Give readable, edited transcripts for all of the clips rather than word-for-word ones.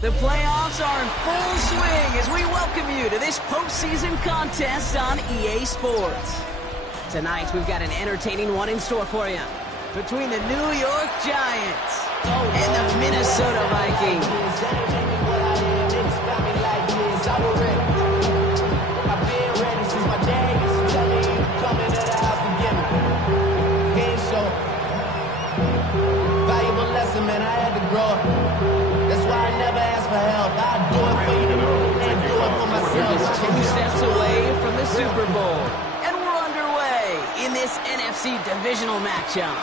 The playoffs are in full swing as we welcome you to this postseason contest on EA Sports. Tonight, we've got an entertaining one in store for you between the New York Giants and the Minnesota Vikings. Valuable lesson, man. I had to grow up. That's why I never ask for help. I do it for you and do it for myself. We're just 2 steps away from the Super Bowl, and we're underway in this NFC Divisional matchup.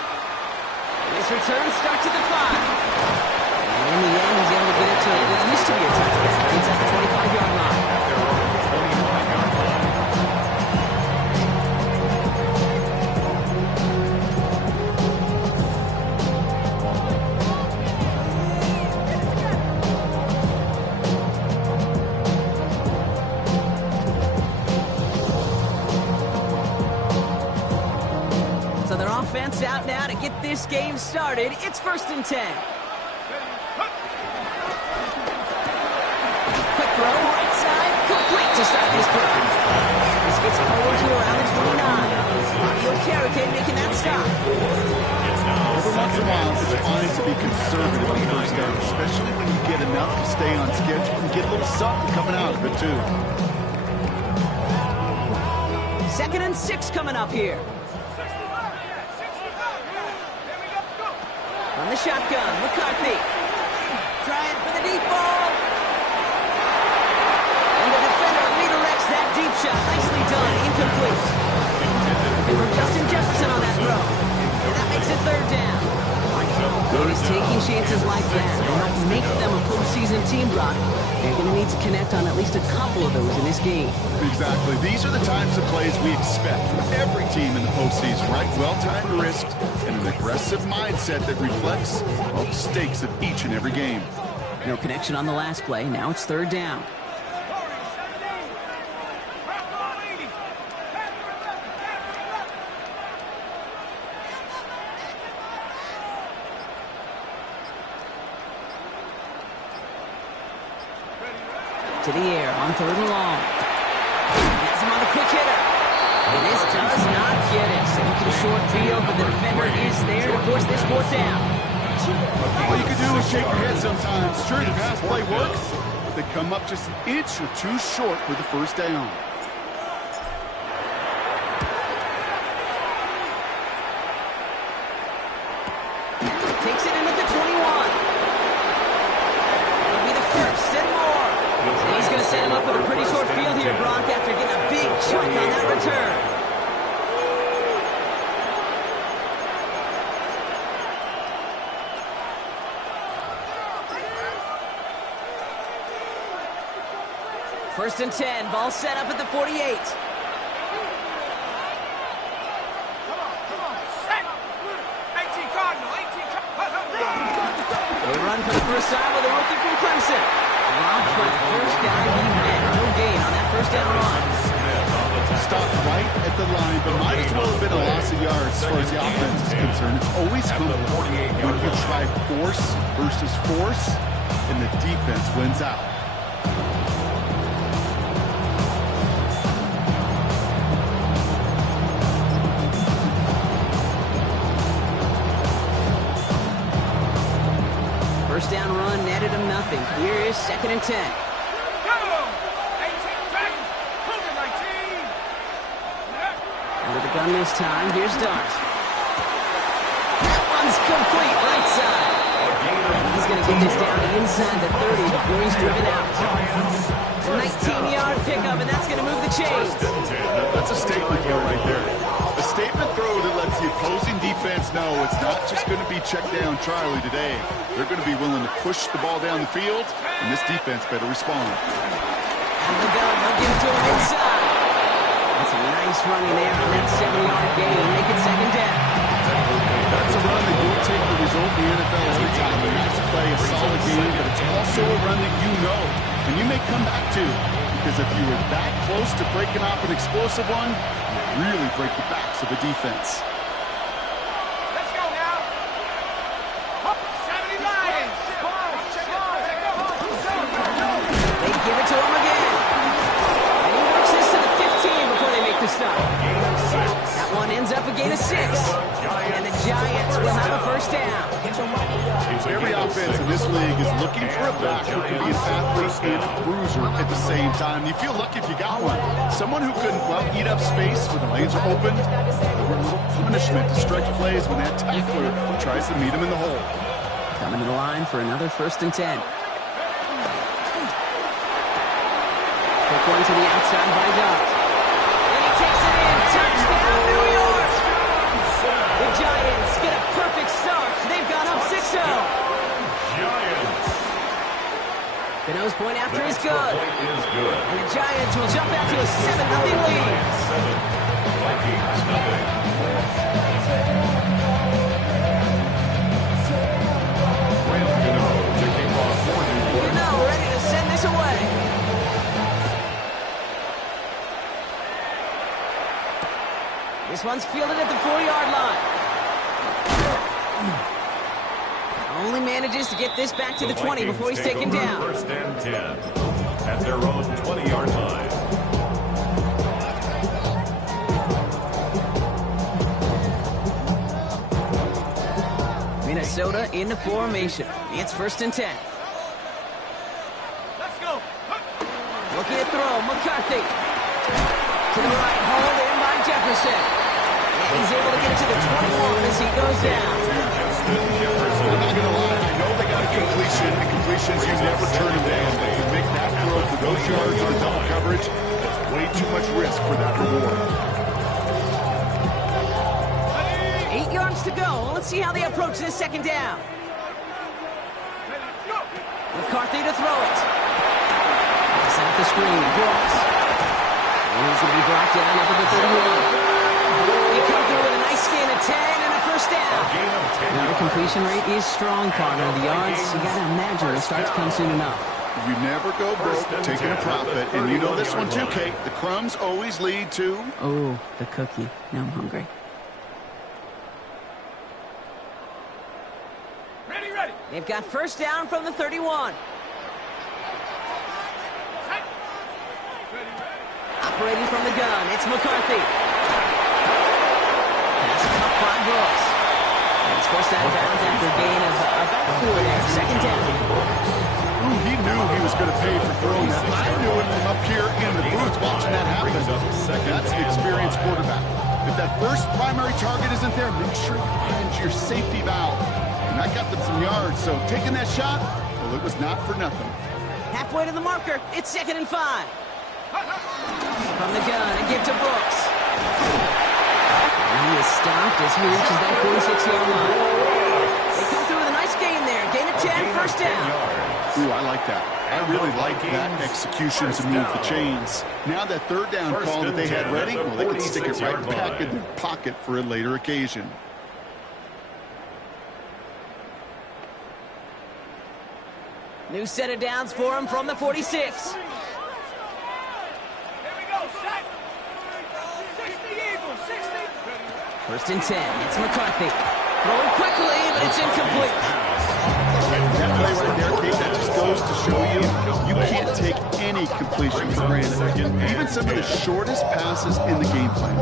This return starts at the 5. And in the end, he's able to get it to what used to be a touchback. It's at the 25-yard line. Out now to get this game started. It's 1st and 10. Quick throw, right side, complete to start this drive. This gets forward to around the 29. Mario Carrique making that stop. Every once in a while, it's fine to be conservative on first down, especially when you get enough to stay on schedule and get a little something coming out of it, too. 2nd and 6 coming up here. On the shotgun, McCarthy. Trying for the deep ball. And the defender redirects that deep shot. Nicely done. Incomplete. And from Justin Jefferson on that throw. And that makes it 3rd down. Notice taking chances like that will help make them a postseason team, Brock. They're going to need to connect on at least a couple of those in this game. Exactly. These are the types of plays we expect from every team in the postseason, right? Well-timed risks and an aggressive mindset that reflects all the stakes of each and every game. No connection on the last play. Now it's 3rd down. To the air on 3rd and long. Gets him on a quick hitter. And this does not get it. So looking short field, but the defender is there to force this 4th down. All you can do is shake your head sometimes. Sure, the pass play works, but they come up just an inch or two short for the 1st down. Takes it in at the 21. It'll be the 1st and more. And he's going to set him up with a pretty short field here, Brock, after getting a big chunk on that return. First and 10, ball set up at the 48. They run for the first time with a rookie from Clemson. Robbed by the first guy he met. No gain on that 1st down run. Stop right at the line, but might as well have been a loss of yards as far as the offense is concerned. It's always humbling when you try force versus force, and the defense wins out. First down run netted him nothing. Here is 2nd and 10. Under the gun this time. Here's Dart. That one's complete right side. He's going to get this down to inside the 30 before he's driven out. 19-yard pickup, and that's going to move the chains. That's a statement throw right there. A statement throw that lets the opposing defense know it's not just going to be check down Charlie today. They're going to be willing to push the ball down the field, and this defense better respond. Out of the gun, they'll give it to him inside. That's a nice running there on that 7-yard gain. Make it 2nd down. That's a run that will take the result in the NFL every time. A nice play, a solid game, but it's also a run that you know, and you may come back to, because if you were that close to breaking off an explosive one, you really break the backs of the defense. Let's go now. 70 Lions. stop. That one ends up a gain of 6. And the Giants will have a first down. Every offense in this league is looking for a back who can be an athlete and a bruiser at the same time. You feel lucky if you got one. Someone who can, well, eat up space when the lanes are open. A little punishment to stretch plays when that tackler tries to meet him in the hole. Coming to the line for another 1st and 10. Quick one to the outside by Dobbs. And he takes it in. Touchdown, New York! The Giants get a perfect start. They've gone up 6-0. The nose point after is good. And the Giants will jump out to a 7-0 lead. Ready to send this away. This one's fielded at the 4-yard line. Only manages to get this back to the 20 before he's taken down. 1st and 10 at their own 20-yard line. Minnesota in the formation. It's 1st and 10. Let's go. Looking to throw, McCarthy. To the right, hauled in by Jefferson. And he's able to get it to the 21 as he goes down. I'm not going to lie, I know they got a completion, and completions you never turn them down. But to make that throw for those yards on double coverage, that's way too much risk for that reward. 8 yards to go. Let's see how they approach this 2nd down. McCarthy to throw it. Set up the screen. Brooks. And he's going to be brought down up at the 31. They come through with a nice gain of 10 and a 1st down. Now the completion rate is strong, partner. The yards, you got to imagine, will start to come soon enough. You never go broke taking a profit, and you know this one too, Kate. The crumbs always lead to... Oh, the cookie. Now I'm hungry. Ready. They've got 1st down from the 31. Operating from the gun, it's McCarthy. Pass caught by Brooks. And it's forced out of bounds after a gain of about 4 there. 2nd down. Ooh, he knew he was going to pay for throwing that. I knew it from up here in the booth watching that happen. That's an experienced quarterback. If that first primary target isn't there, make sure you find your safety valve. And that got them some yards, so taking that shot, well, it was not for nothing. Halfway to the marker, it's 2nd and 5. From the gun, a give to Brooks. And he is stopped as he reaches that 46-yard line. They come through with a nice gain there. Gain of 10, 1st down. Ooh, I like that. I really like that execution to move the chains. Now that 3rd down call that they had ready, well, they can stick it right back in their pocket for a later occasion. New set of downs for him from the 46. 1st and 10. It's McCarthy. Throwing quickly, but it's incomplete. That play right there, Kate, that just goes to show you you can't take any completion for granted. Even some of the shortest passes in the game plan.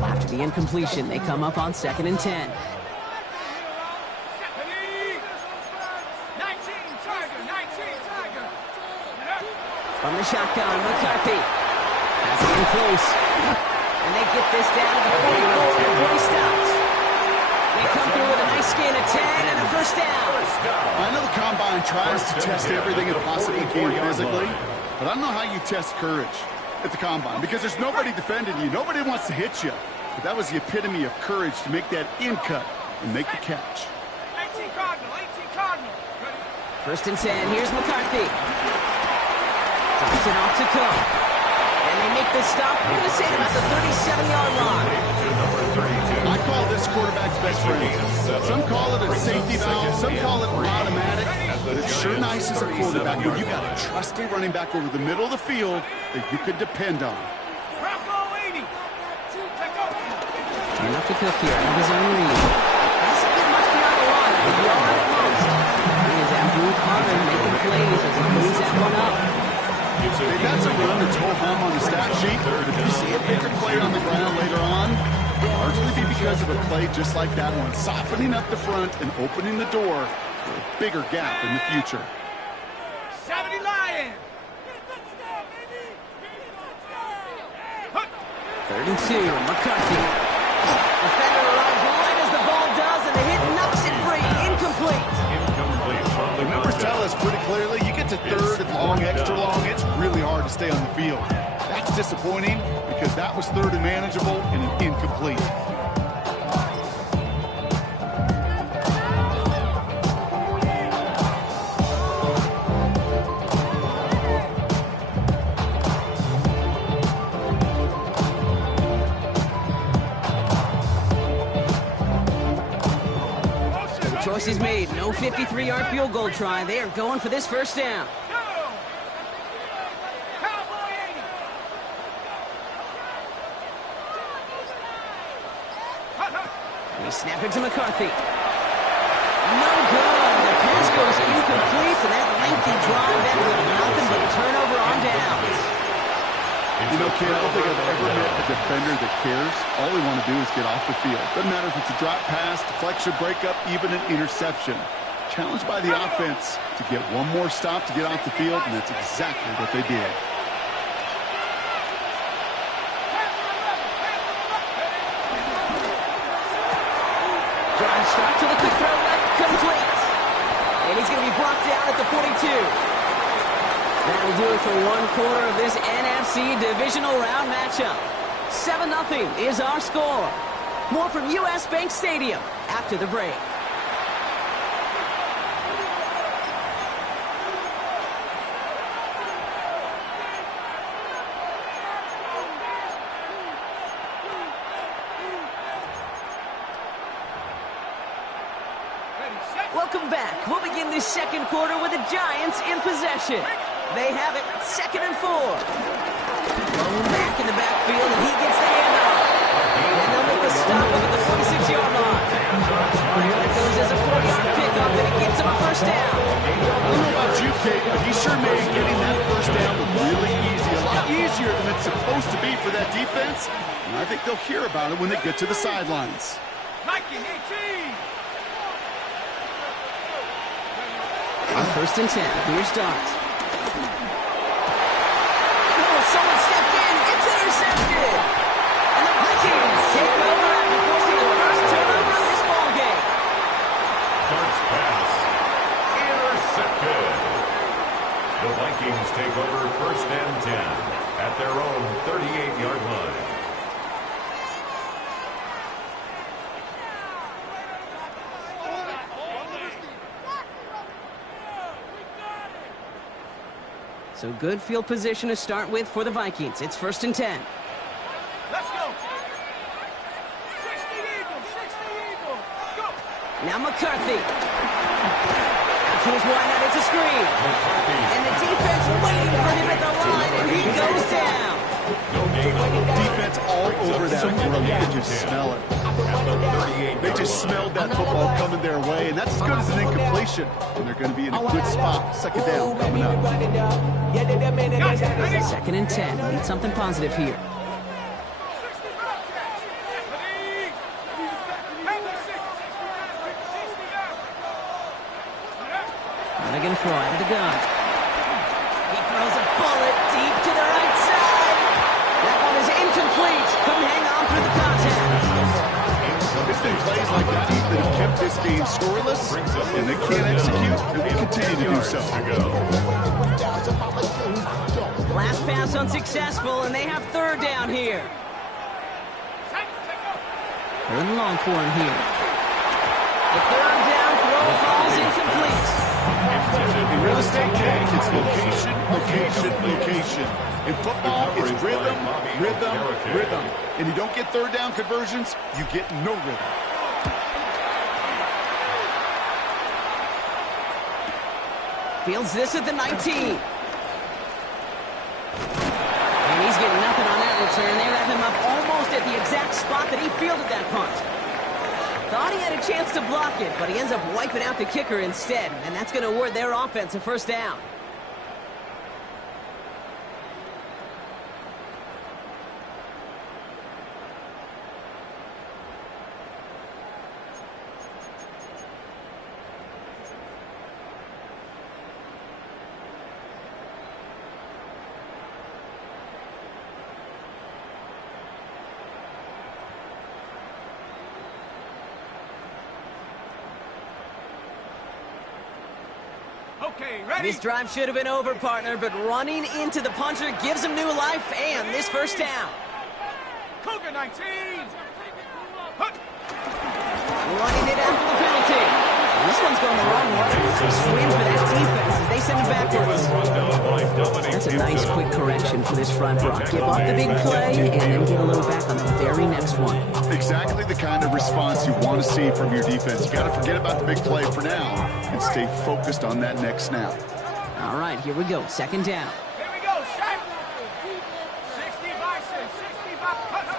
After the incompletion, they come up on 2nd and 10. From the shotgun, McCarthy. Passing in close. And they get this down to the 44 before he stops. They come through with a nice gain of 10 and a 1st down. I know the Combine tries to test everything it possibly can physically, but I don't know how you test courage at the Combine because there's nobody defending you. Nobody wants to hit you. But that was the epitome of courage to make that in cut and make the catch. 18 Cardinal. 1st and 10. Here's McCarthy. Drops it off to Cook. And they make the stop. We're going to say about the 37-yard line. I call this best quarterback's best friend. Some call it a safety valve, some call it automatic, but it's sure nice as a quarterback when you got a trusty running back over the middle of the field that you can depend on. Enough to cook here. Out of his own read. Hasn't been much beyond the line. A yard at most. He is Abdul Carter making plays as he cleans that one up. Hey, that's a run that's ho-hum on the stat sheet. But if you see a bigger player on the ground later on, it'll largely be because of a play just like that one, softening up the front and opening the door for a bigger gap in the future. 70 Lions! 3rd and 2. McCarthy. Defender arrives right as the ball does, and the hit knocks it free. Incomplete. The numbers tell us pretty clearly, you get to 3rd and long, extra long, it's really hard to stay on the field. That's disappointing because that was 3rd and manageable and an incomplete. Choice is made. No 53-yard field goal try. They are going for this first down. They snap it to McCarthy. No good. The pass goes incomplete, and that lengthy drive ends with nothing but a turnover on downs. You know, kid, I don't think I've ever met a defender that cares. All they want to do is get off the field. Doesn't matter if it's a drop pass, deflection, breakup, even an interception. Challenged by the offense to get one more stop to get off the field, and that's exactly what they did. Drive start to the quick throw left, complete. And he's going to be brought down at the 42. That'll do it for one quarter of this NFC Divisional Round matchup. 7-0 is our score. More from U.S. Bank Stadium after the break. Welcome back. We'll begin this second quarter with the Giants in possession. They have it 2nd and 4. Going back in the backfield, and he gets the handoff. And they'll make the stop up at the 46-yard line. That goes as a 40-yard pickup, and it gets him a first down. I don't know about you, Kate, but he sure made getting that first down look really easy. A lot easier than it's supposed to be for that defense. And I think they'll hear about it when they get to the sidelines. Nike 18! On 1st and 10, here's Dart. Someone stepped in. It's intercepted. And the Vikings take over after forcing the first turnover of this ballgame. Dart's pass. Intercepted. The Vikings take over 1st and 10 at their own 38-yard line. So good field position to start with for the Vikings. It's 1st and 10. Let's go! 60 Eagles! 60 Eagles! Go! Now McCarthy. Out to his wideout, it's a screen. And the defense waiting for him at the line, and he goes down. Defense all over that run. You can just smell it. They just smelled that football coming their way, and that's as good as an incompletion. And they're going to be in a good spot. 2nd down coming up. 2nd and 10. Need something positive here. Now they're going to throw out of the gun. He throws a bullet deep to the right side. That one is incomplete. Couldn't hang on through the contact. It's been plays like that that have kept this game scoreless, and they can't execute, and will continue to do so. Last pass unsuccessful, and they have 3rd down here. 3rd and long for him here. The 3rd down throw falls incomplete. In real estate, it's location, location, location. In football, it's rhythm, rhythm, rhythm. And you don't get 3rd down conversions, you get no rhythm. Fields this at the 19. And he's getting nothing on that return. They wrap him up almost at the exact spot that he fielded that punt. Thought he had a chance to block it, but he ends up wiping out the kicker instead. And that's going to award their offense a first down. Okay, ready? This drive should have been over, partner, but running into the punter gives him new life and this first down. Cougar 19. Hup. Running it after the penalty. This one's going the wrong way. Swing for that defense as they send it backwards. That's a nice quick correction for this front row. Give up the big play and then get a little back on the very next one. Exactly the kind of response you want to see from your defense. You got to forget about the big play for now and stay focused on that next snap. All right, here we go. Second down. Here we go. Set. 60 Bison. 60 Bison.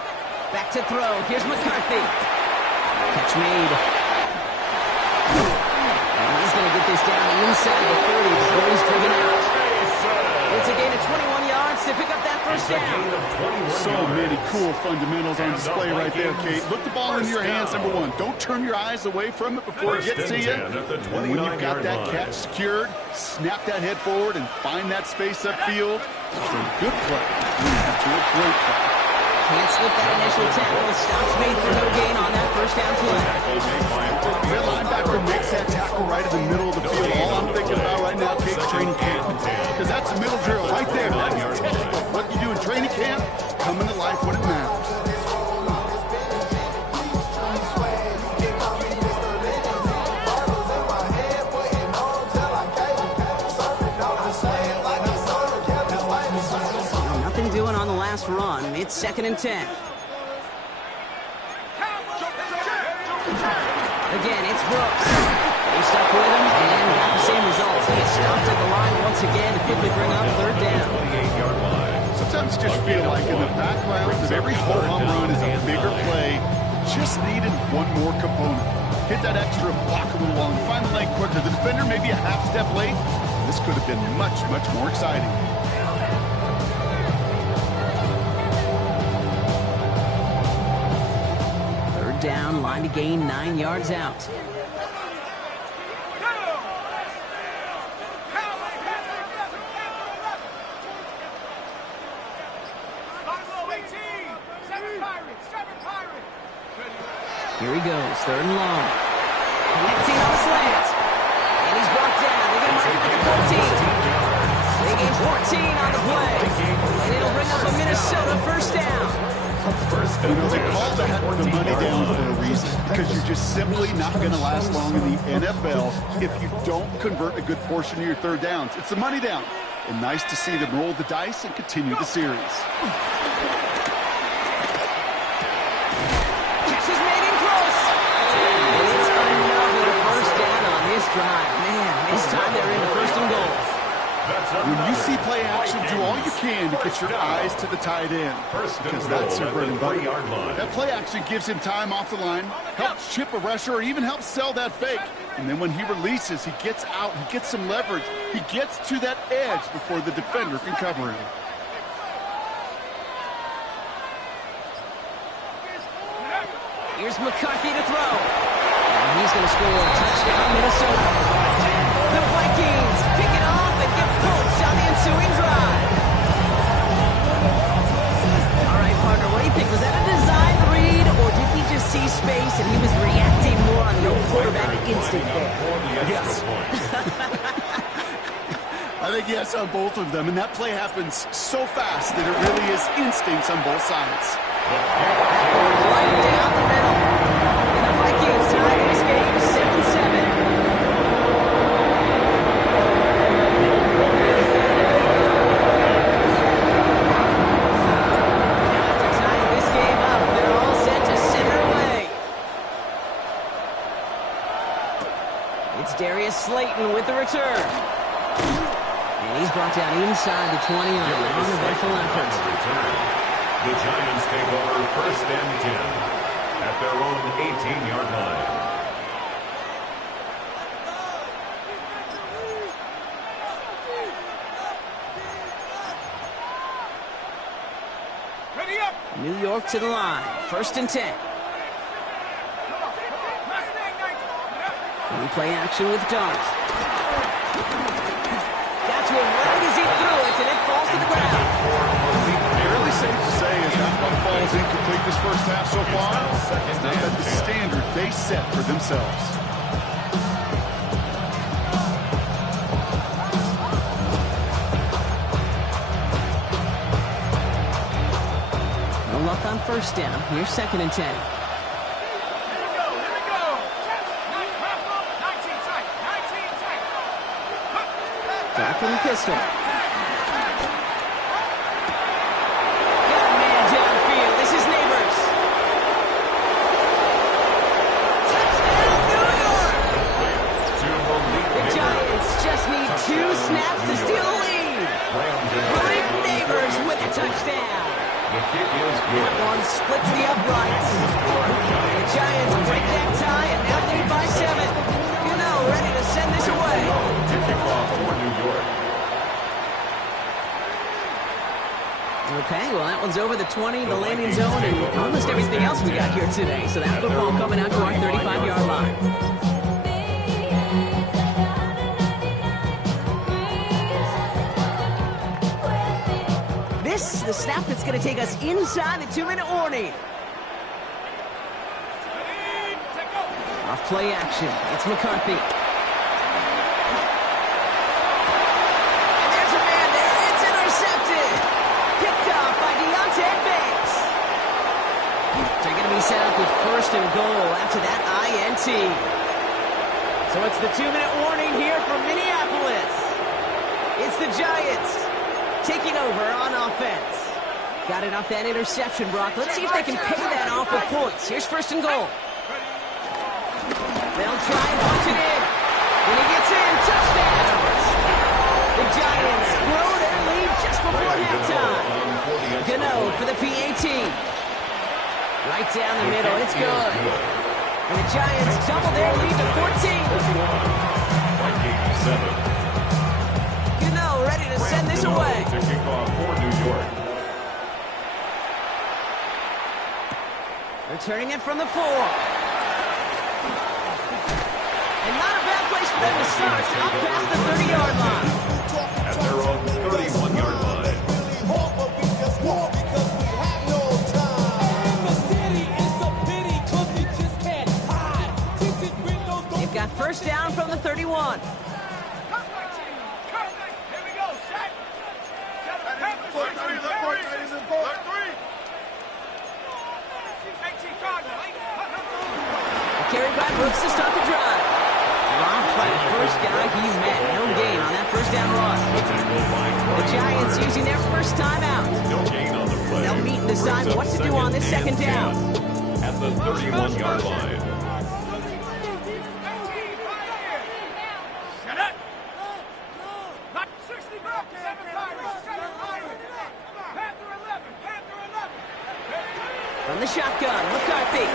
Back to throw. Here's McCarthy. Catch made. And he's going to get this down inside the 30 before he's driven out. It's a gain of 21 yards to pick up that first down. So many cool fundamentals on display right there, Kate. Look the ball into your hands, number one. Don't turn your eyes away from it before it gets to you. And when you've got that catch secured, snap that head forward and find that space upfield. It's a good play. That's a great play. Can't slip that initial tackle. Stops made for no gain on that first down play. That linebacker makes that tackle right in the middle of the field. All I'm thinking about right now, Kate, is training camp. Because that's a middle drill right there. That is textbook. What you do in training camp, coming to life when it matters. Nothing doing on the last run. It's 2nd and 10. Again, it's Brooks. They stuck with him and got the same result. He stopped at the line once again to quickly bring up third down. Sometimes you just feel like in the background of every home run is a bigger play. Just needed one more component. Hit that extra block a little longer. Find the lane quicker. The defender may be a half step late. This could have been much, much more exciting. Down, line to gain 9 yards out. Here he goes, 3rd and long. Connecting on the slant. And he's brought down. They're going to mark it at the 14. They gain 14 on the play. And it'll bring up a Minnesota first down. You know, they call that the money down for a reason, because you're just simply not going to last long in the NFL if you don't convert a good portion of your third downs. It's the money down. And nice to see them roll the dice and continue the series. Catch is made in close. It's another first down on this drive. Man, this time they're in the 1st and goal. When you see play action, do all you can to get your eyes to the tight end, because that's their bread and butter. That play action gives him time off the line, helps chip a rusher, or even helps sell that fake. And then when he releases, he gets out, he gets some leverage. He gets to that edge before the defender can cover him. Here's McCarthy to throw. And he's going to score a touchdown, Minnesota. The Vikings pick it off and get points on the ensuing drive. All right, partner, what do you think? Was that a design read, or did he just see space and he was reacting more on the old quarterback instinct there? Yes. I think yes on both of them, and that play happens so fast that it really is instincts on both sides. Right down the middle. And the Vikings tie this game 7-7. Darius Slayton with the return. out inside the 20 on an uneventful effort. The Giants take over 1st and 10 at their own 18-yard line. New York to the line. 1st and 10. We play action with Dart. Got to him right as he threw it, and it falls to the ground. Fairly safe to say as that one falls incomplete this first half so far. It's not at the standard they set for themselves. No luck on 1st down. Here's 2nd and 10. From the pistol. Got a man downfield. This is Neighbors. Touchdown, New York! The Giants just need 2 snaps to steal the lead. Malik Neighbors with a touchdown. That one splits the uprights. The Giants break that tie and now lead by 7. Ready to send this away. Okay, well, that one's over the 20, the landing zone, and almost everything else we got here today. So that football coming out to our 35-yard line. This is the snap that's going to take us inside the 2-minute warning. Off play action. It's McCarthy. And there's a man there. It's intercepted. Picked off by Deontay Banks. They're going to be set up with 1st and goal after that INT. So it's the 2-minute warning here from Minneapolis. It's the Giants taking over on offense. Got it off that interception, Brock. Let's see if they can pay that off with points. Here's 1st and goal. They'll try and punch it in. When he gets in, touchdown! The Giants grow their lead just before halftime. Gano for the PAT. Right down the middle, it's good. And the Giants double their lead to 14. Gano ready to send this away. To kick off for New York. Returning it from the 4. And not a bad place for them to start, up past the 30-yard line. At their own 31-yard line. They've got 1st down from the 31. Carried by Brooks to start the drive. Dropped by the first guy he met. No gain on that 1st down run. The Giants using their 1st time out. No gain on the play. They'll meet and decide what to do on this 2nd down. At the 31-yard line. From the shotgun, McCarthy.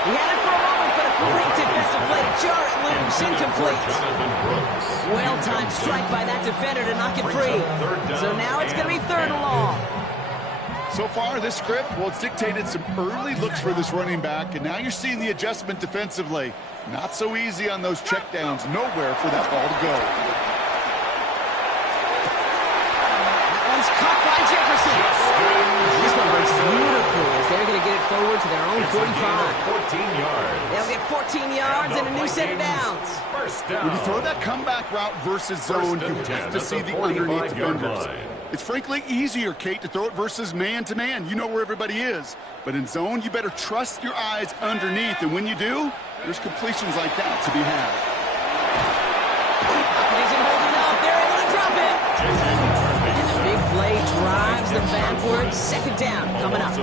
He had it for a moment, but a great defensive play to jar it loose, incomplete. Well-timed strike by that defender to knock it free. So now it's going to be 3rd and long. So far, this script, well, it's dictated some early looks for this running back, and now you're seeing the adjustment defensively. Not so easy on those checkdowns. Nowhere for that ball to go. That one's caught by Jefferson. This one breaks beautifully as they're going to get it forward to their own 45. 14 yards. They'll get 14 yards and a new set of downs. First down. When you throw that comeback route versus zone, you have to see the underneath defenders. It's frankly easier, Kate, to throw it versus man-to-man. You know where everybody is. But in zone, you better trust your eyes underneath. And when you do, there's completions like that to be had. Isn't holding up. They're able to drop it. And the big play drives them backwards. 2nd down coming up.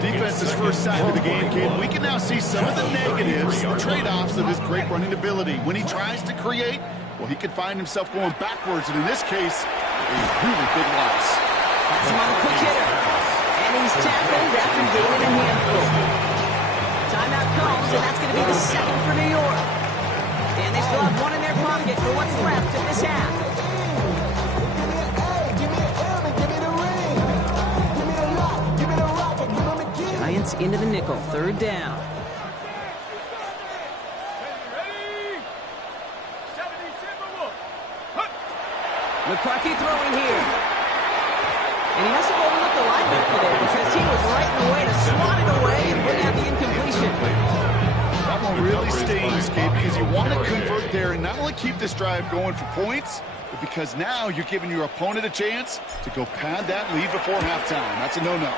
Defense's first sack of the game, kid. We can now see some of the negatives, the trade-offs of his great running ability. When he tries to create, well, he could find himself going backwards, and in this case, a really big loss. That's him on a quick hitter. And he's tackled after gaining a handful. Timeout comes, and that's going to be the second for New York. And they still have one in their pocket for what's left of this half. Giants into the nickel, third down. McCarthy throwing here. And he must have overlooked the linebacker there because he was right in the way to swat it away and bring out the incompletion. That one really stings, Gabe, because you want to convert there and not only keep this drive going for points, but because now you're giving your opponent a chance to go pad that lead before halftime. That's a no-no.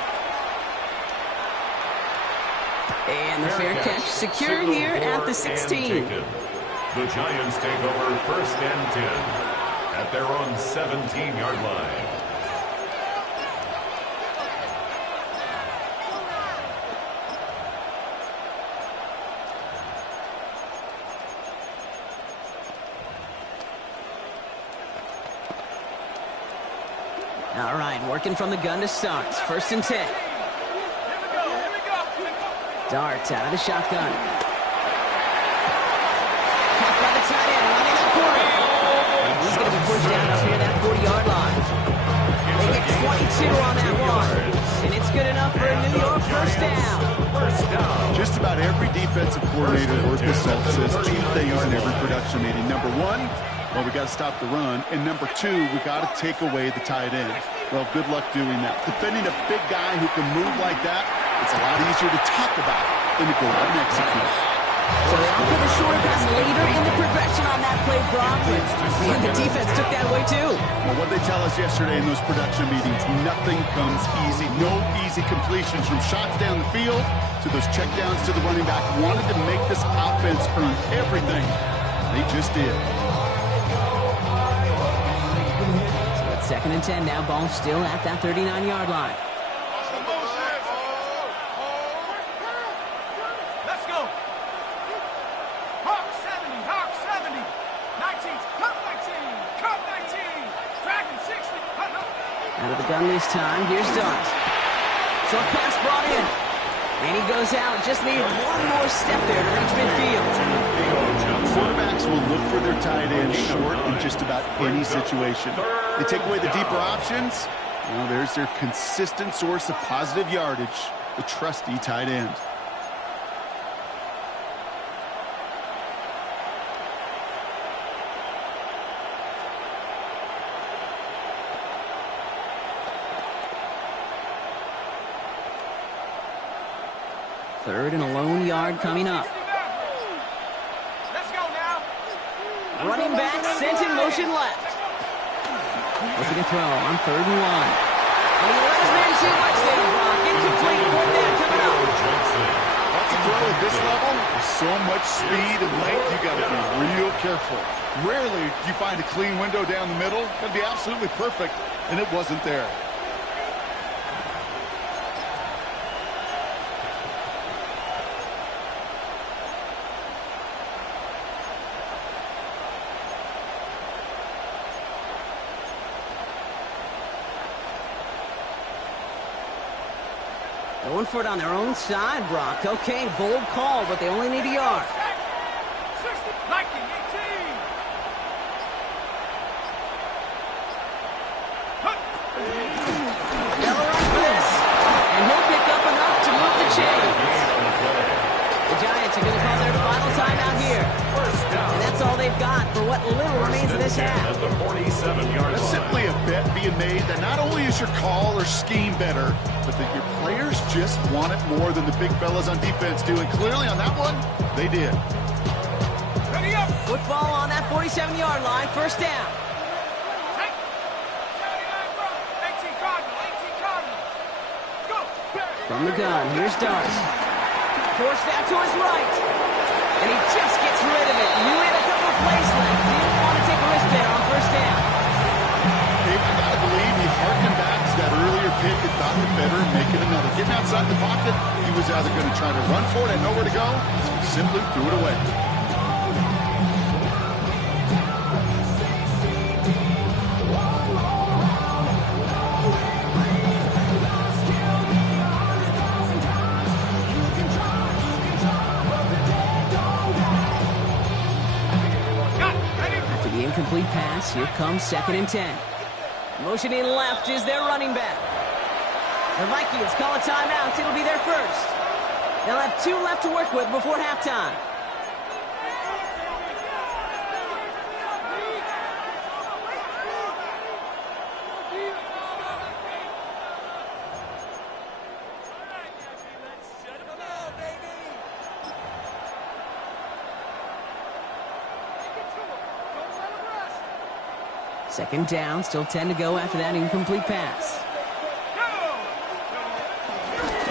And the fair catch secure here at the 16. The Giants take over first and 10 at their own 17-yard line. All right, working from the gun to start. First and 10. Darts out of the shotgun. Caught by the tight end, running up corner. And he's going to be pushed out up near that 40-yard line. They get 22 on that one. And it's good enough for a New York first down. Just about every defensive coordinator worth his salt says two things in every production meeting. Number one, well, we got to stop the run. And number two, we got to take away the tight end. Well, good luck doing that. Defending a big guy who can move like that, it's a lot easier to talk about than to go out and execute. So they offer the short pass later in the progression on that play, Brock. And the defense took that away, too. Well, what they tell us yesterday in those production meetings, nothing comes easy. No easy completions from shots down the field to those checkdowns to the running back. Wanted to make this offense earn everything. They just did. So it's second and 10 now. Ball still at that 39-yard line. Out of the gun this time. Here's Dart. Short pass brought in. And he goes out. Just needed one more step there to reach midfield. Quarterbacks will look for their tight end short in just about any situation. They take away the deeper options. Well, there's their consistent source of positive yardage, the trusty tight end. Third and a lone yard coming up. Let's go now. Running back sent in motion left. Looking to throw on third and one. And he let his man too much there, Brock. Incomplete. Fourth down coming up. That's a throw at this level. There's so much speed and length, you got to be real careful. Rarely do you find a clean window down the middle. Got to be absolutely perfect, and it wasn't there. Going for it on their own side, Brock. Okay, bold call, but they only need a yard. 60, 19, 18. They'll run for this, and he'll pick up enough to move the chains. The Giants are going to call their final timeout here. And that's all they've got for what little remains of this half. That's simply a bet being made that not only is your call or scheme better, but that your players just want it more than the big fellas on defense do. And clearly on that one, they did. Ready up. Football on that 47-yard line, first down. 79 bro. 18 Cardinal. 18 Cardinal. Go. From the gun, here's Dart. Forced out to his right. And he just gets rid of it. You had a couple of plays left. He didn't want to take a risk there on first down. I gotta believe he harkened back to that earlier pick and thought it better and make it another. Getting outside the pocket, he was either going to try to run for it and nowhere to go, so he simply threw it away. Here comes 2nd and 10. Motioning left is their running back. The Vikings call a timeout. It'll be their first. They'll have 2 left to work with before halftime. Second down, still 10 to go after that incomplete pass.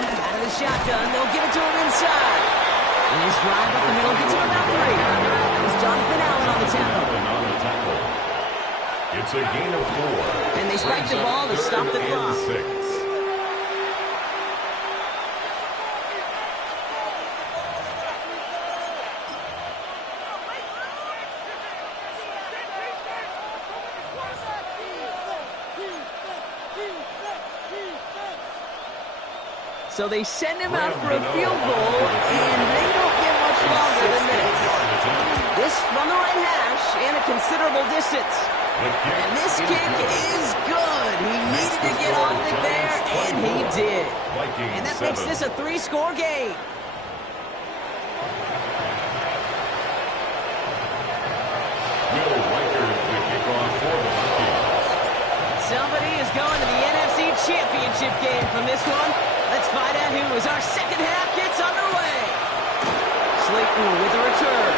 Out of the shotgun, they'll give it to him inside. Nice drive up the middle, gets him about 3. It's Jonathan Allen on the tackle. It's a gain of 4. And they spike the ball to stop the clock. 6. So they send him out for a field goal, and they don't get much longer than this. This from the right hash and a considerable distance. And this kick is good. He needed to get off it there, and he did. And that makes this a 3-score game. Somebody is going to the NFC Championship game from this one. Let's find out who as our second half gets underway. Slayton with a return.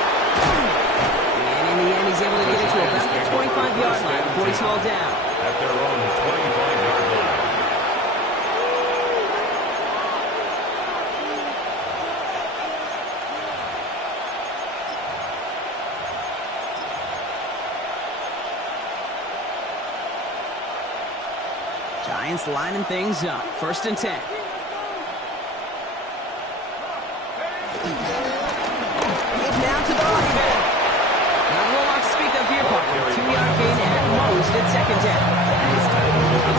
And in the end, he's able to get it to about the 25-yard line before he's hauled down. At their own 25-yard line. Giants lining things up. 1st and 10. Now to the running back. Not a whole lot to speak of here, partner. 2-yard gain at most at 2nd down.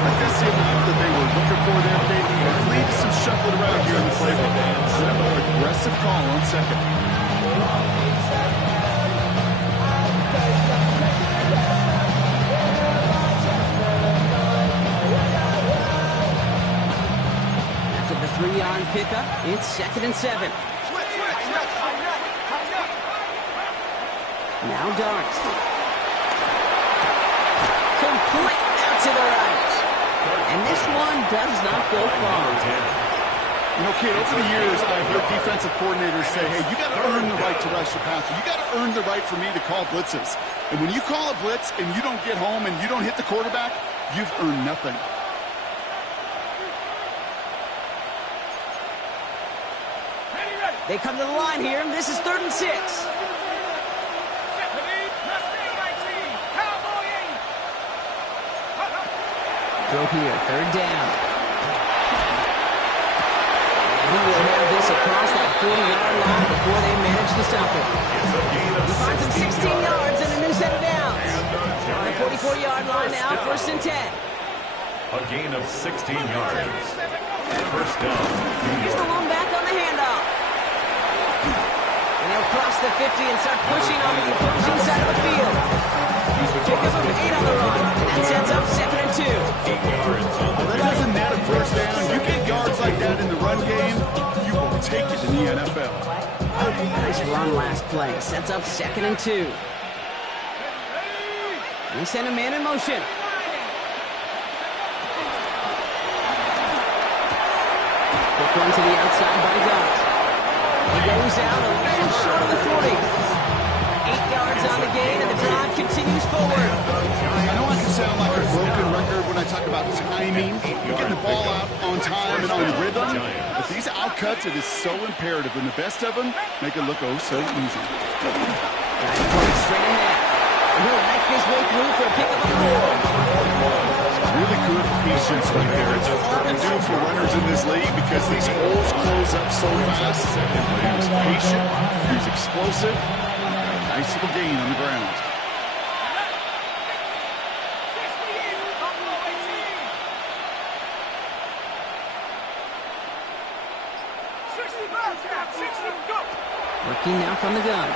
This is the amount that they were looking for there, Katie. At least some shuffling around here in the playbook. A more aggressive call on 2nd. After the 3-yard pickup, it's 2nd and 7. Now Dart. Complete out to the right. And this one does not go far. You know, Kate, over the years, I've heard defensive coordinators say, hey, you got to earn the right to rush your passer. You got to earn the right for me to call blitzes. And when you call a blitz and you don't get home and you don't hit the quarterback, you've earned nothing. They come to the line here. This is 3rd and 6. Throw here, 3rd down. And he will have this across that 40-yard line before they manage to stop it. He finds him 16 yards and a new set of downs. On the 44-yard line now, 1st and 10. A gain of 16 yards. 1st down. Here's the one back on the handoff. And he'll cross the 50 and start pushing on the opposing side of the field. Pick up of 8 on the run. And that sets up 2nd and 2. Well, that doesn't net a 1st down. You get yards like that in the run game, you will take it in the NFL. Nice run last play. Sets up 2nd and 2. They send a man in motion. Quick one to the outside by Dart. He goes out a little short of the 40. 8 yards on the gain, and the drive continues forward. I know I can sound like a broken record when I talk about timing, getting the ball out on time and on rhythm, but these outcuts, it is so imperative, and the best of them make it look oh so easy. Guy points straight ahead, and he'll make his way through for a pickup of 4. Really good patience right there. It's hard to do for runners in this league because these holes close up so fast. He's patient, he's explosive. Nice little gain on the ground. Working now from the gun.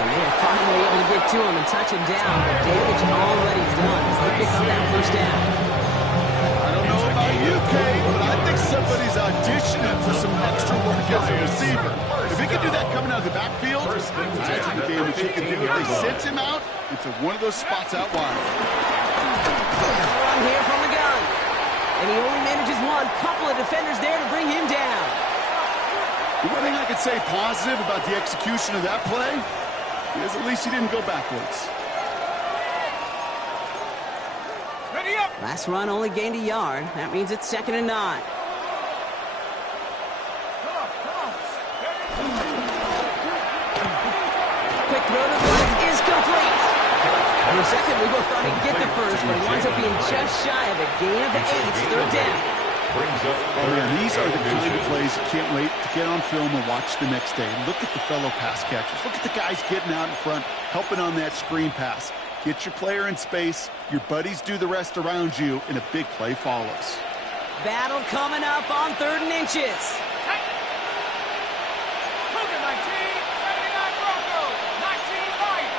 And they are finally able to get to him and touch him down, but damage already done as they pick up that first down. I don't know about you, Kate, but I think somebody's auditioning for some extra work as a receiver. If he can do that coming out of the backfield, imagine the damage he can do if they sent him out into one of those spots out wide. Run here from the gun. And he only manages one. Couple of defenders there to bring him down. The one thing I could say positive about the execution of that play is at least he didn't go backwards. Ready up. Last run only gained a yard. That means it's 2nd and 9. Come on. Quick throw to the left is complete. For a second, we both thought he'd get the first, but he winds up being just shy of a gain of 8. 3rd down. Oh, yeah, these are the kind of plays you can't wait to get on film and watch the next day. Look at the fellow pass catchers. Look at the guys getting out in front, helping on that screen pass. Get your player in space, your buddies do the rest around you, and a big play follows. Battle coming up on 3rd and inches. Cougar 19, 79 Broncos, 19 Lions.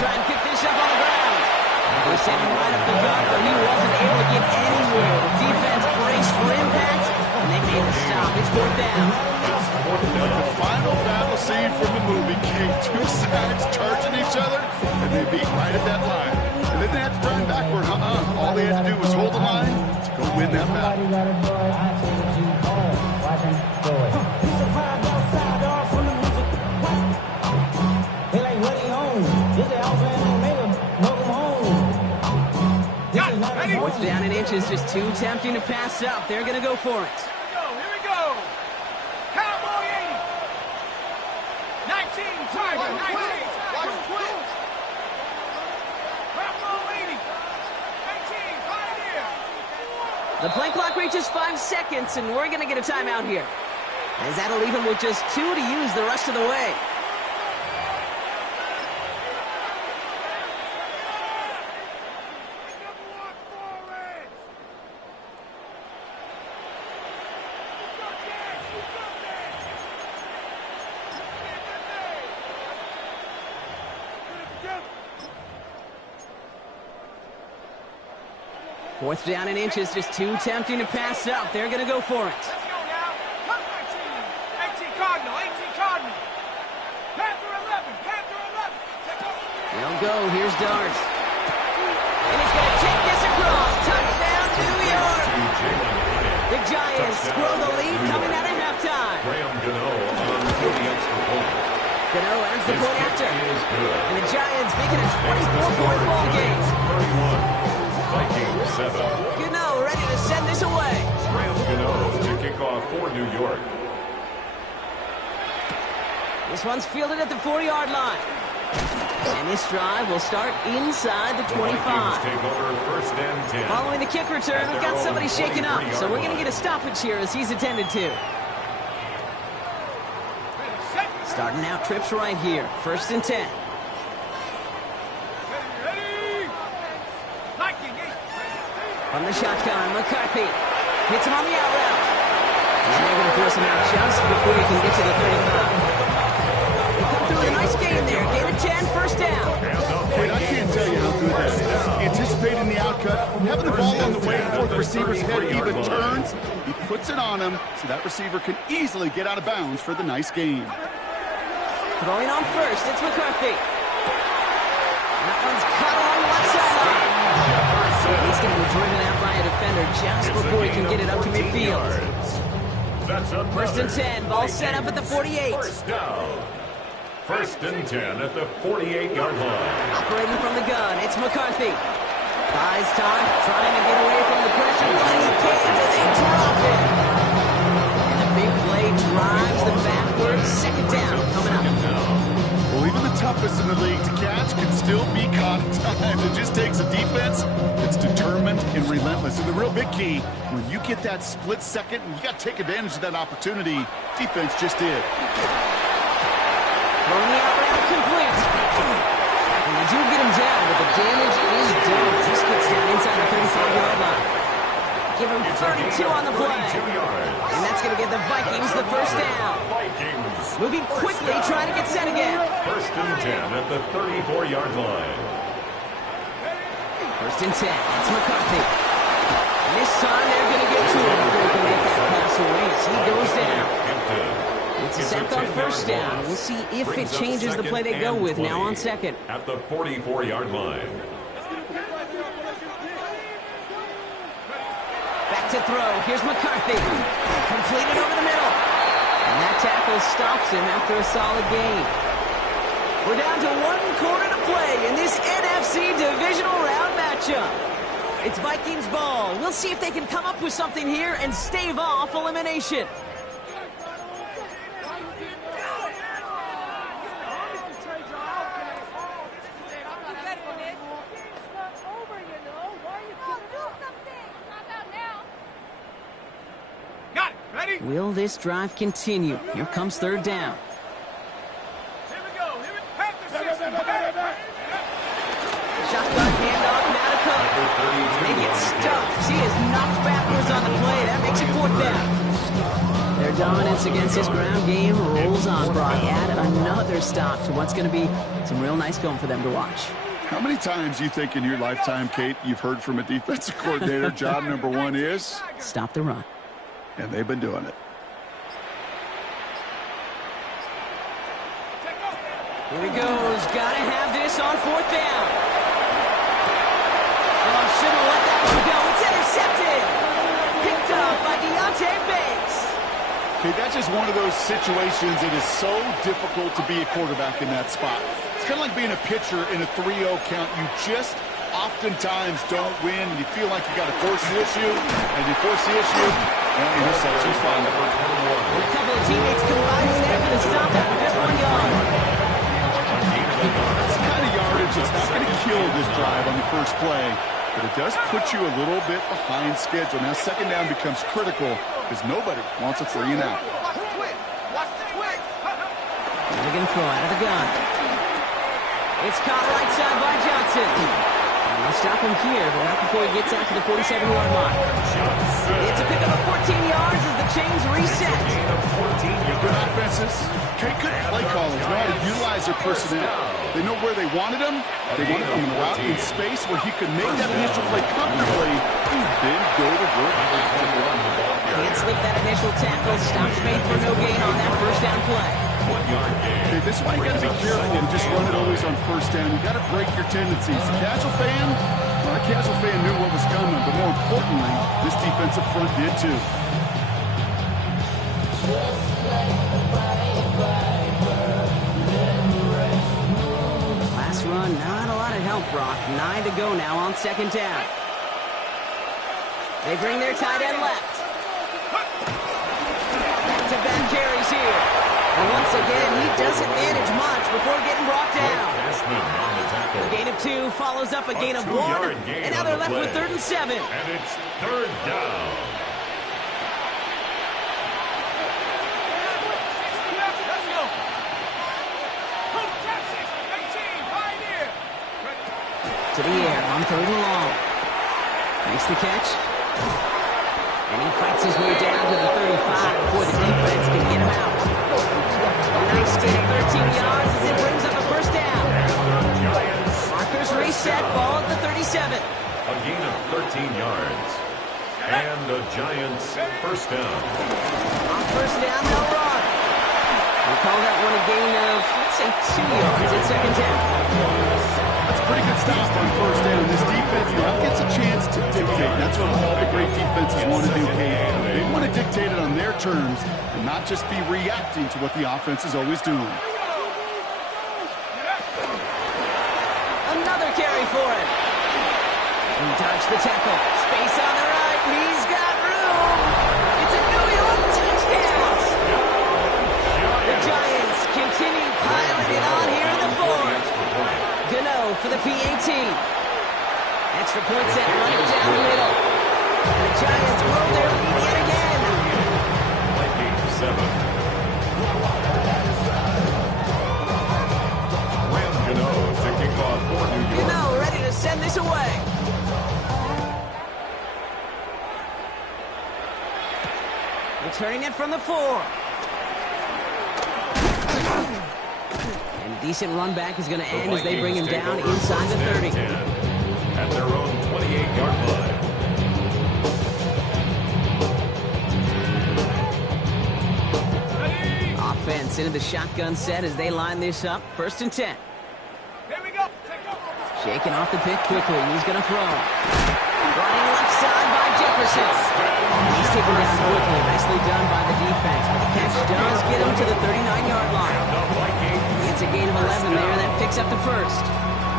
Try and pick this up on the ground. They sent him right up the gut, but he wasn't able to get anywhere. The defense braced for impact, and they made the stop. It's 4th down. Like the final battle scene from the movie, came two sides charging each other, and they meet right at that line. And then they had to run backward. All they had to do was hold the line to go win that battle. Fourth down and inches, just too tempting to pass up. They're going to go for it. Here we go. Cowboy 80. 19, Tiger, 19. Bravo 80. 19, Pioneer. The play clock reaches 5 seconds, and we're going to get a timeout here, as that'll leave him with just 2 to use the rest of the way. Fourth down and inches, just too tempting to pass up. They're going to go for it. Let's go now. Cut 19. 18 Cardinal, 18 Cardinal. Panther 11, Panther 11. They'll go. Here's Darts. And he's going to take this across. Touchdown, New York. The Giants grow the lead coming out of halftime. Gano adds the point after. And the Giants make it a 24-point ball game. 7. Gano ready to send this away. Gano to kick off for New York. This one's fielded at the 40-yard line. And this drive will start inside the 25. Take over 1st and 10. Following the kick return, we've got somebody shaken up, so we're going to get a stoppage here as he's attended to. Starting out trips right here. 1st and 10. From the shotgun, McCarthy hits him on the out route. And they're going to force him out just before he can get to the 35. They come through with a nice gain there. Gain of 10, 1st down. Wait, I can't tell you how good that is. Anticipating the outcut, having the ball on the way before the receiver's head even turns. He puts it on him so that receiver can easily get out of bounds for the nice gain. Throwing on 1st, it's McCarthy. That one's cut along the left sideline. He's going to be driven out by a defender just before he can get it up to midfield. 1st and 10, ball set up at the 48. 1st down. 1st and 10 at the 48-yard line. Operating from the gun, it's McCarthy. Buys time, trying to get away from the pressure, but he can't, and they drop it. And the big play drives them backwards. 2nd down coming up. Well, even the toughest in the league to catch can still be caught at times. It just takes a defense that's determined and relentless. And the real big key, when you get that split second, you got to take advantage of that opportunity. Defense just did. Throwing the out route complete. And they do get him down, but the damage is done. This gets down inside the 35-yard line. give him 32 on the play. And that's going to give the Vikings the first down. Moving quickly, trying to get set again. First and 10 at the 34-yard line. First and 10. It's McCarthy. And this time they're going to get to him before he can make that pass away as he goes down. It's a sack on first down. We'll see if it changes the play they go with now on second. At the 44-yard line. Back to throw. Here's McCarthy. Completed over the middle. And that tackle stops him after a solid gain. We're down to 1 quarter to play in this NFC Divisional Round matchup. It's Vikings ball. We'll see if they can come up with something here and stave off elimination. Will this drive continue? Here comes third down. Here we go. Here we pack the system. Shotgun handoff, now to Cook. They get stuffed. He is knocked backwards on the play. That makes it fourth down. Their dominance against this ground game rolls on, Brock. Add another stop to what's going to be some real nice film for them to watch. How many times do you think in your lifetime, Kate, you've heard from a defensive coordinator, job number 1 is? Stop the run. And they've been doing it. Here he goes. Gotta have this on fourth down. Oh, shouldn't have let that one go. It's intercepted. Picked up by Deontay Banks. Okay, that's just one of those situations. It is so difficult to be a quarterback in that spot. It's kind of like being a pitcher in a 3-0 count. You just oftentimes don't win. And you feel like you got to force the issue, and you force the issue, and interception's fine. And a couple of teammates combining there for the stop after just 1 yard. That's the kind of yardage that's not going to kill this drive on the first play, but it does put you a little bit behind schedule. Now second down becomes critical because nobody wants a 3 and out. They're going to throw out of the gun. It's caught right side by Johnson. And they'll stop him here, but not before he gets out to the 47-yard line. It's a pickup of 14 yards as the chains reset. Good offenses. Good play callers know how to utilize their personnel. They know where they wanted him. They wanted him in a route in space where he could make that initial play comfortably and then go to work. Can't slip that initial tackle. Stops made for no gain on that first down play. Okay, this is why you got to be careful and just run it always on first down. You got to break your tendencies. The casual fan knew what was coming, but more importantly, this defensive front did too. Last run, not a lot of help, Brock. 9 to go now on second down. They bring their tight end left. Back-to-back carries here. And once again, he doesn't manage much before getting brought down. A gain of 2 follows up a gain of 1. And now they're left with 3rd and 7. And it's third down. To the air on 3rd and long. Makes the catch. And he fights his way down to the 35 before the defense can get him out. A nice gain of 13 yards as it brings up a first down. Markers reset, ball at the 37. A gain of 13 yards. And the Giants first down. On first down, they'll run. We'll call that one a gain of, let's say, 2 yards at second down. That's a pretty good stop on first down. This defense now gets a chance to dictate. That's what all the great defenses want to do, Kate. They want to dictate it on their terms and not just be reacting to what the offense is always doing. Another carry for him. He dodged the tackle. Space on the right. He's got room. It's a New York touchdown. The Giants continue piling it on here in the fourth. Gano for the PAT. Extra point set right down the middle. And the Giants grow their lead yet again. Vikings 7. Gano to kick off for New York. Gano ready to send this away. returning it from the 4. And a decent run back is going to end as they bring him down inside the 30. At their own 28-yard line. Offense into the shotgun set as they line this up. 1st and 10. Here we go. Take over. Shaking off the pick quickly. He's going to throw. Running left side by Jefferson. He's taken down quickly. Nicely done by the defense. But the catch does get him to the 39-yard line. It's a gain of 11 there. That picks up the 1st.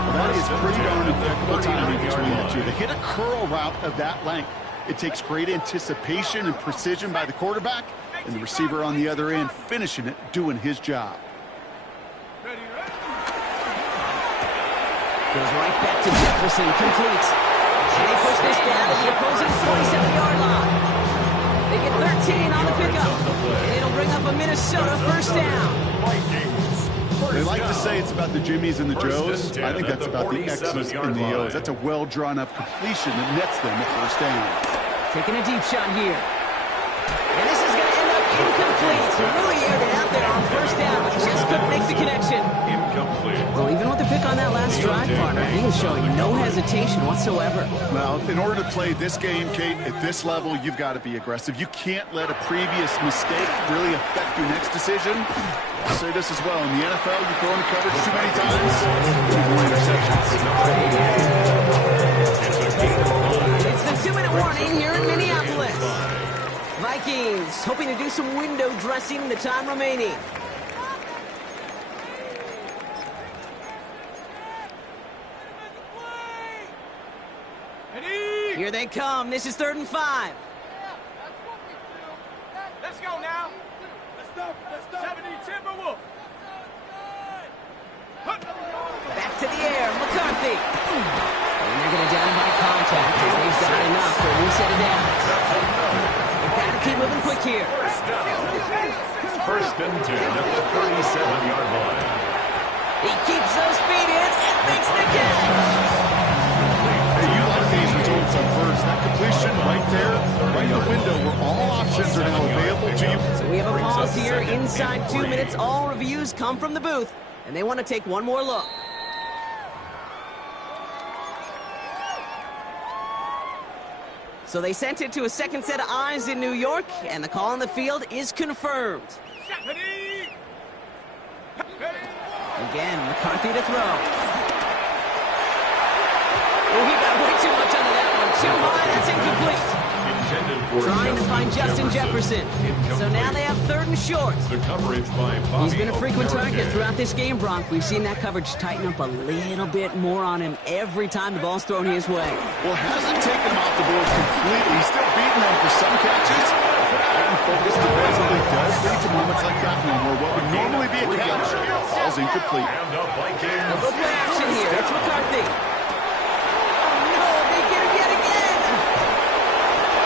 Well, that is pretty darn impeccable timing between the two. They hit a curl route of that length. It takes great anticipation and precision by the quarterback, and the receiver on the other end finishing it, doing his job. Ready, ready. Goes right back to Jefferson. Completes. And they push this down to the opposing 47-yard line. They get 13 on the pickup. And it'll bring up a Minnesota 1st down. They like to say it's about the Jimmies and the Joes. I think that's about the X's and the O's. That's a well-drawn-up completion that nets them a 1st down. Taking a deep shot here. And this is going to end up incomplete. He really aired it out there on 1st down, but just couldn't make the connection. Incomplete. Well, even with the pick on that last drive, partner, he was showing no hesitation whatsoever. Well, in order to play this game, Kate, at this level, you've got to be aggressive. You can't let a previous mistake really affect your next decision. I'll say this as well. In the NFL, you throw in the coverage too many times, more interceptions. It's the 2-minute warning here in Minneapolis. Vikings hoping to do some window dressing in the time remaining. Ready. Here they come. This is 3rd and 5. Let's go now. Let's go. 70 Timberwolf. Back to the air. McCarthy. And they're going to down by contact as they've got enough for a new set of downs. They've got to keep moving quick here. 1st and 10 at the 37-yard line. He keeps those feet in and makes the catch. Hey, you like these results up first. That completion right there, right in the window where all options are now available to you. So we have a pause here inside 2 minutes. All reviews come from the booth, and they want to take one more look. So they sent it to a second set of eyes in New York, and the call on the field is confirmed. Ready. Again, McCarthy to throw. Oh, he got way too much under that one. Too high, that's incomplete. Trying to find Justin Jefferson. So now they have 3rd and short. The coverage by Bobby He's been a frequent target O'Carroll. throughout this game, Bronk. We've seen that coverage tighten up a little bit more on him every time the ball's thrown his way. Well, hasn't taken him off the board completely. He's still beating them for some catches, but adding focus defensively does lead to moments like that one where what would normally be a catch falls incomplete. And the Vikings. A good play action here. It's McCarthy. Oh, no, they get him yet again.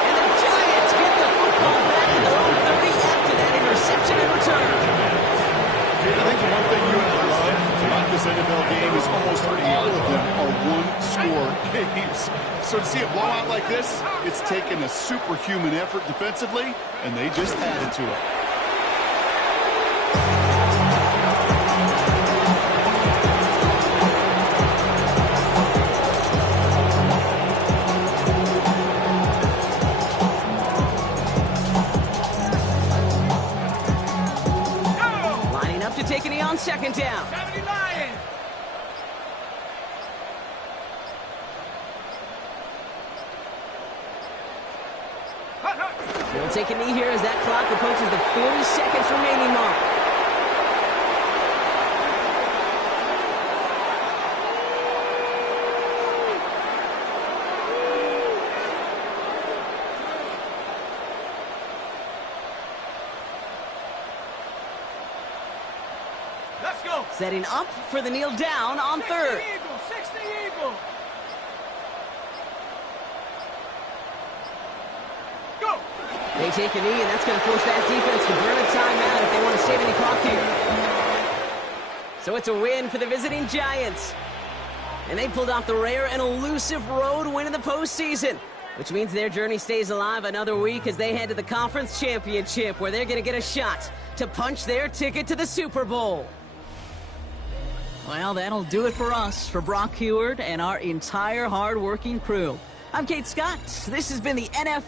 And the Giants get the football back to their own 30 after that interception in return. I think the one thing you and I love about this NFL game is almost all of them are one-score games. So to see a blowout like this, it's taken a superhuman effort defensively, and they just added to it. Lining up to take a knee on 2nd down. 70 Lions. He'll take a knee here as that clock approaches the 40 seconds remaining mark. Let's go. Setting up for the kneel down on 3rd. 60 Eagle. Go. They take a knee, and that's going to force that defense to burn a timeout if they want to save any clock here. So it's a win for the visiting Giants. And they pulled off the rare and elusive road win in the postseason. which means their journey stays alive another week as they head to the Conference Championship, where they're going to get a shot to punch their ticket to the Super Bowl. Well, that'll do it for us, for Brock Heward and our entire hard-working crew. I'm Kate Scott. This has been the NFL